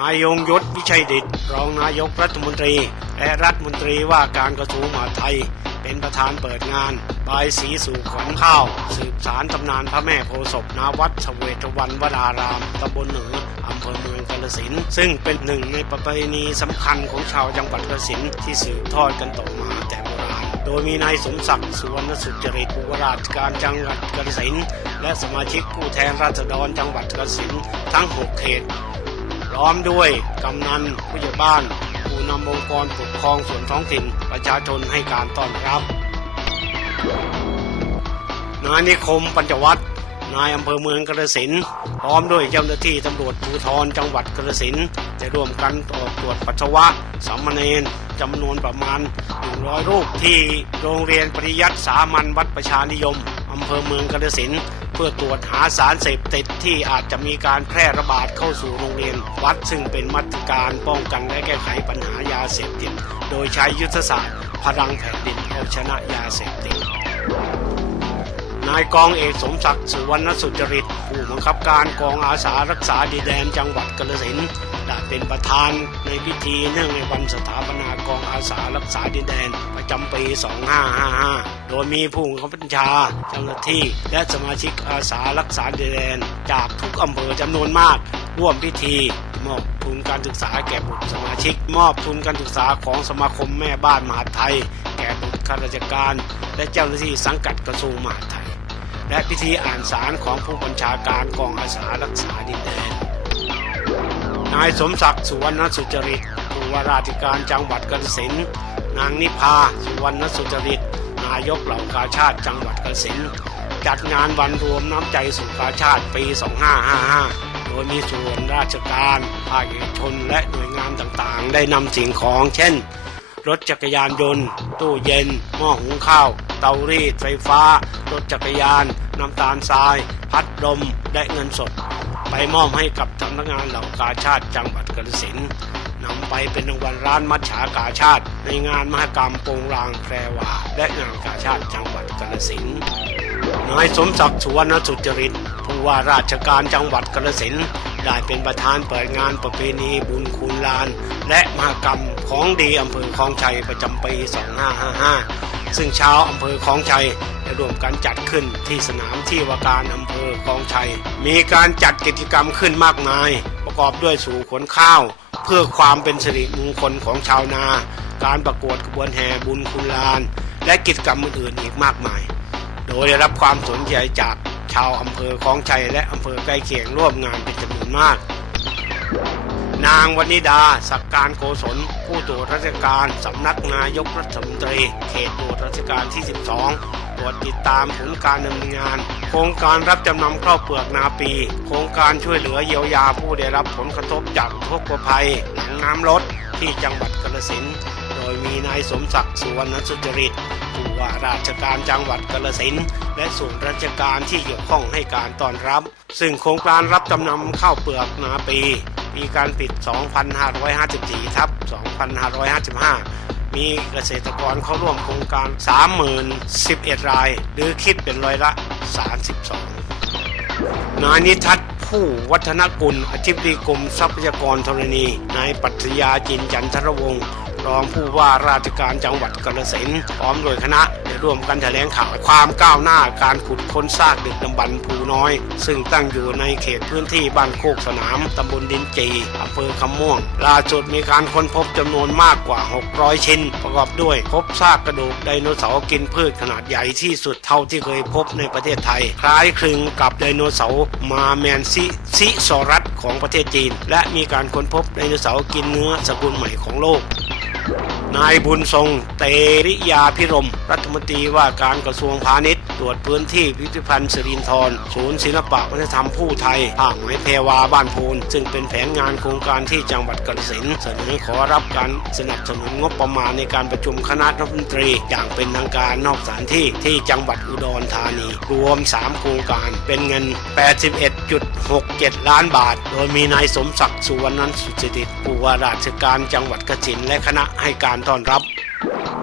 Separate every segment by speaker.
Speaker 1: นายยงยุทธวิชัยดิตรองนายกรัฐมนตรี และรัฐมนตรีว่าการกระทรวงมหาดไทย เป็นประธานเปิดงาน บายสีสู่ขวัญข้าว สืบสารตำนานพระแม่โพศพนาวัดสเวตวันวรารามตำบลเหนืออำเภอเมืองกาฬสินธุ์ซึ่งเป็นหนึ่งในประเพณีสำคัญของชาวจังหวัดกาฬสินที่สืบทอดกันต่อมาแต่โบราณโดยมีนายสมศักดิ์สุวรรณสุจริตผู้ว่าราชการจังหวัดกาฬสินและสมาชิกผู้แทนราษฎรจังหวัดกาฬสินทั้ง 6 เขต ร้อมด้วยกำนันผู้ใหญ่บ้านผู้นำองค์กรปกครองส่วนท้องถิ่นประชาชนให้การต้อนรับ นายนิคมปัญจวัตรนายอำเภอเมืองกระสินพร้อมด้วยเจ้าหน้าที่ตำรวจภูธรจังหวัดกระสินธุ์ได้ร่วมกันออกตรวจปัสสาวะสามเณรจำนวนประมาณ 100 รูปที่โรงเรียนปริยัติสามัญวัดประชานิยม อำเภอเมืองกระสินเพื่อตรวจหาสารเสพติดที่อาจจะมีการแพร่ระบาดเข้าสู่โรงเรียน วัดซึ่งเป็นมาตรการป้องกันและแก้ไขปัญหายาเสพติด โดยใช้ยุทธศาสตร์ พลังแผ่นดินเอาชนะยาเสพติดนายกองเอกสมศักดิ์สุวรรณสุจริตผู้บังคับการกองอาสารักษาดินแดนจังหวัดกาฬสินธุ์ ได้เป็นประธานในพิธีเนื่องในวันสถาปนากองอาสารักษาดินแดนประจำปี 2555 โดยมีผู้บับบัญชาเจ้าหน้าที่ และสมาชิกอาสารักษาดินแดน จากทุกอำเภอจำนวนมาก ร่วมพิธีมอบทุนการศึกษาแก่บุตรสมาชิก มอบทุนการศึกษาของสมาคมแม่บ้านมหาไทย แก่บุตรข้าราชการ และเจ้าหน้าที่สังกัดกระทรวงมหาดไทย และพิธีอ่านสารของผู้บัญชาการกองอาสารักษาดินแดน นายสมศักดิ์สุวรรณสุจริตผู้ว่าราชการจังหวัดกาฬสินธุ์นางนิพาสุวรรณสุจริต นายกเหล่ากาชาติจังหวัดกาฬสินธุ์จัดงานวันรวมน้ำใจสู่กาชาติปี 2555 โดยมีส่วนราชการ ภาคเอกชนและหน่วยงานต่างๆ ได้นำสิ่งของเช่น รถจักรยานยนต์ ตู้เย็น หม้อหุงข้าว เตารีดไฟฟ้า รถจักรยาน น้ำตาลทราย พัดลม และเงินสด ไปมอบให้กับสำนักงานเหล่ากาชาติจังหวัดกาฬสินธุ์นำไปเป็นรางวัลร้านมัจฉากาชาติ ในงานมหกรรมโปงรางแพรวาและงานกาชาติจังหวัดกาฬสินธุ์นายสมศักดิ์สุวรรณสุจริตผู้ว่าราชการจังหวัดกาฬสินธุ์ได้เป็นประธานเปิดงานประเพณีบุญคุณลาน และมหกรรมของดีอำเภอคลองชัยประจำปี 2555 ซึ่งชาวอำเภอคลองชัยได้ร่วมกันจัดขึ้นที่สนามที่ว่าการอำเภอคลองชัย มีการจัดกิจกรรมขึ้นมากมาย ประกอบด้วยสู่ขนข้าว เพื่อความเป็นสิริมงคลของชาวนา การประกวดขบวนแห่บุญคุณลาน และกิจกรรมอื่นๆอีกมากมาย โดยได้รับความสนใจจากชาวอำเภอคลองชัยและอำเภอใกล้เคียงร่วมงานเป็นจำนวนมาก นางวนิดา สักการโกศล ผู้ตรวจราชการสำนักนายกรัฐมนตรี เขตตรวจราชการที่ 12 ตรวจติดตามผลการดำเนินงาน โครงการรับจำนำข้าวเปลือกนาปี โครงการช่วยเหลือเยียวยาผู้ได้รับผลกระทบจากอุกภัยหลังน้ำลดที่จังหวัดกาฬสินธุ์โดยมีนายสมศักดิ์สุวรรณสุจริตผู้ว่าราชการจังหวัดกาฬสินธุ์และส่วนราชการที่เกี่ยวข้องให้การต้อนรับ ซึ่งโครงการรับจำนำข้าวเปลือกนาปี มีการปิด2,554 ทับ 2,555 มีเกษตรกรเข้าร่วมโครงการ 30,011 ราย หรือคิดเป็นร้อยละ 32 นายนิทัศผู้วัฒนกุลอธิบดีกรมทรัพยากรธรณี นายปัตยาจินจันทรวงศ์ รองผู้ว่าราชการจังหวัดกาฬสินธุ์พร้อมโดยคณะได้ร่วมกันแถลงข่าวความก้าวหน้าการขุดค้นซากดึกดำบรรพ์ภูน้อย ซึ่งตั้งอยู่ในเขตพื้นที่บ้านโคกสนามตำบลดินจีอำเภอคำม่วงล่าสุดมีการค้นพบจำนวนมากกว่า 600 ชิ้น ประกอบด้วยพบซากกระดูกไดโนเสาร์กินพืชขนาดใหญ่ที่สุดเท่าที่เคยพบในประเทศไทย คล้ายคลึงกับไดโนเสาร์มาแมนซิซิซอรัสของประเทศจีน และมีการค้นพบไดโนเสาร์กินเนื้อสกุลใหม่ของโลก นายบุญทรงเตริยาพิรม รัฐมนตรีว่าการกระทรวงพาณิชย์ ตรวจพื้นที่พิพิธภัณฑ์สิรินธรศูนย์ศิลปะวัฒนธรรมผู้ไทยภาคไหมเพวาบ้านพูน ซึ่งเป็นแผนงานโครงการที่จังหวัดกาฬสินธุ์เสนอขอรับการสนับสนุนงบประมาณในการประชุมคณะรัฐมนตรี อย่างเป็นทางการนอกสถานที่ที่จังหวัดอุดรธานี รวม 3 โครงการเป็นเงิน 81.67 ล้านบาท โดยมีนายสมศักดิ์สุวรรณสุจิตผู้ว่าราชการจังหวัดกสินธุ์และคณะให้การต้อนรับ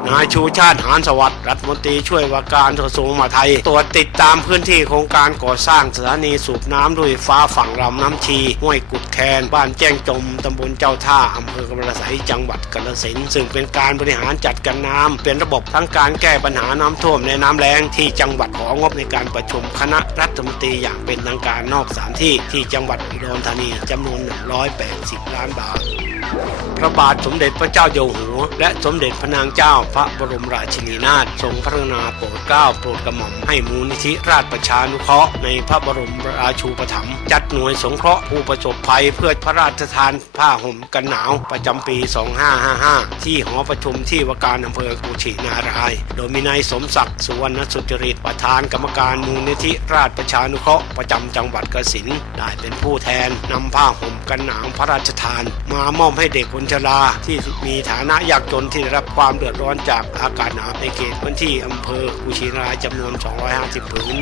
Speaker 1: นายชูชาติหานสวัสดิ์รัฐมนตรีช่วยว่าการกระทรวงมหาดไทย ตรวจติดตามพื้นที่โครงการก่อสร้างสถานีสูบน้ำด้วยฟ้าฝั่งลำน้ำชี ห้วยกุดแคนบ้านแจ้งจมตำบลเจ้าท่าอำเภอกำมะสัยจังหวัดกาฬสินธุ์ซึ่งเป็นการบริหารจัดการน้ำเป็นระบบทั้งการแก้ปัญหาน้ำท่วมในน้ำแล้งที่จังหวัดของงบในการประชุมคณะรัฐมนตรีอย่างเป็นทางการนอกสถานที่ที่จังหวัดอุดรธานีจำนวน 180 ล้านบาทพระบาทสมเด็จพระเจ้าอยู่หัว และสมเด็จพระนางเจ้าพระบรมราชินีนาถทรงพระกรุณาโปรดเกล้าโปรดกระหม่อมให้มูลนิธิราชประชานุเคราะห์ในพระบรมราชูปถัมภ์จัดหน่วยสงเคราะห์ผู้ประสบภัยเพื่อพระราชทานผ้าห่มกันหนาวประจำปี 2555 ที่หอประชุมที่วาการอำเภอกุชินาราย โดยมีนายสมศักดิ์สุวรรณสุจริตประธานกรรมการมูลนิธิราชประชานุเคราะห์ประจำจังหวัดกระสินได้เป็นผู้แทนนำผ้าห่มกันหนาวพระราชทาน มามอบให้เด็กคนชราที่มีฐานะยากจนที่ได้รับความเดือดร้อนจากอากาศหนาวในเขตพื้นที่อำเภอกุชินารายจำนวน 250 ผืน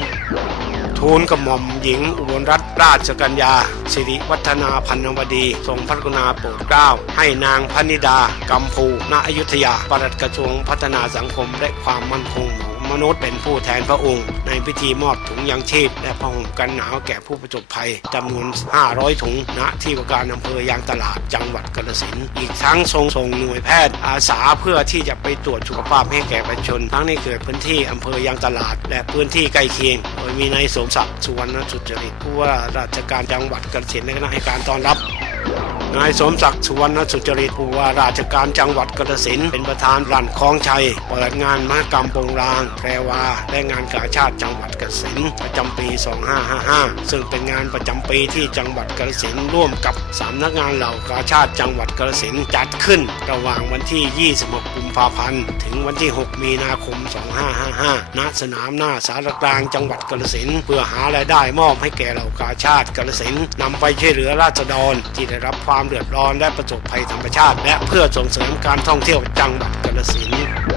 Speaker 1: ทูลกระหม่อมหญิงอุบลรัตนราชกัญญา สิริวัฒนาพันนวดี ทรงพระกรุณาโปรดเกล้า ให้นางพนิดากัมพูณอยุธยาปลัดกระทรวงพัฒนาสังคมและความมั่นคง มนุษย์เป็นผู้แทนพระองค์ ในพิธีมอบถุงยังชีพ และผ้าห่มกันหนาวแก่ผู้ประสบภัยจำนวน 500 ถุงณที่ว่าการอำเภอยางตลาดจังหวัดกาฬสินธุ์อีกทั้งทรงส่งหน่วยแพทย์อาสาเพื่อที่จะไปตรวจสุขภาพให้แก่ประชาชน ทั้งในเขตพื้นที่อำเภอยางตลาด และพื้นที่ใกล้เคียง โดยมีนายสมศักดิ์สุวรรณสุจริตผู้ว่าราชการจังหวัดกาฬสินธุ์ในคณะให้การต้อนรับ นายสมศักดิ์สุวรรณสุจริตผู้ว่าราชการจังหวัดกาฬสินเป็นประธานรันคลองชัย เปิดงานมหกรรมโปงลางแพรวา และงานกาชาติจังหวัดกาฬสินประจำปี 2555 ซึ่งเป็นงานประจำปีที่จังหวัดกาฬสินร่วมกับสำนักงานเหล่ากาชาติจังหวัดกาฬสินจัดขึ้น ระหว่างวันที่ 26 กุมภาพันธ์ ถึงวันที่ 6 มีนาคม 2555 ณ สนามหน้าสารกลางจังหวัดกาฬสินเพื่อหารายได้มอบให้แก่เหล่ากาชาติกาฬสินนำไปช่วยเหลือราษฎรที่ได้รับความความเดือดร้อนและประสบภัยธรรมชาติ และเพื่อส่งเสริมการท่องเที่ยวจังหวัดกาฬสินธุ์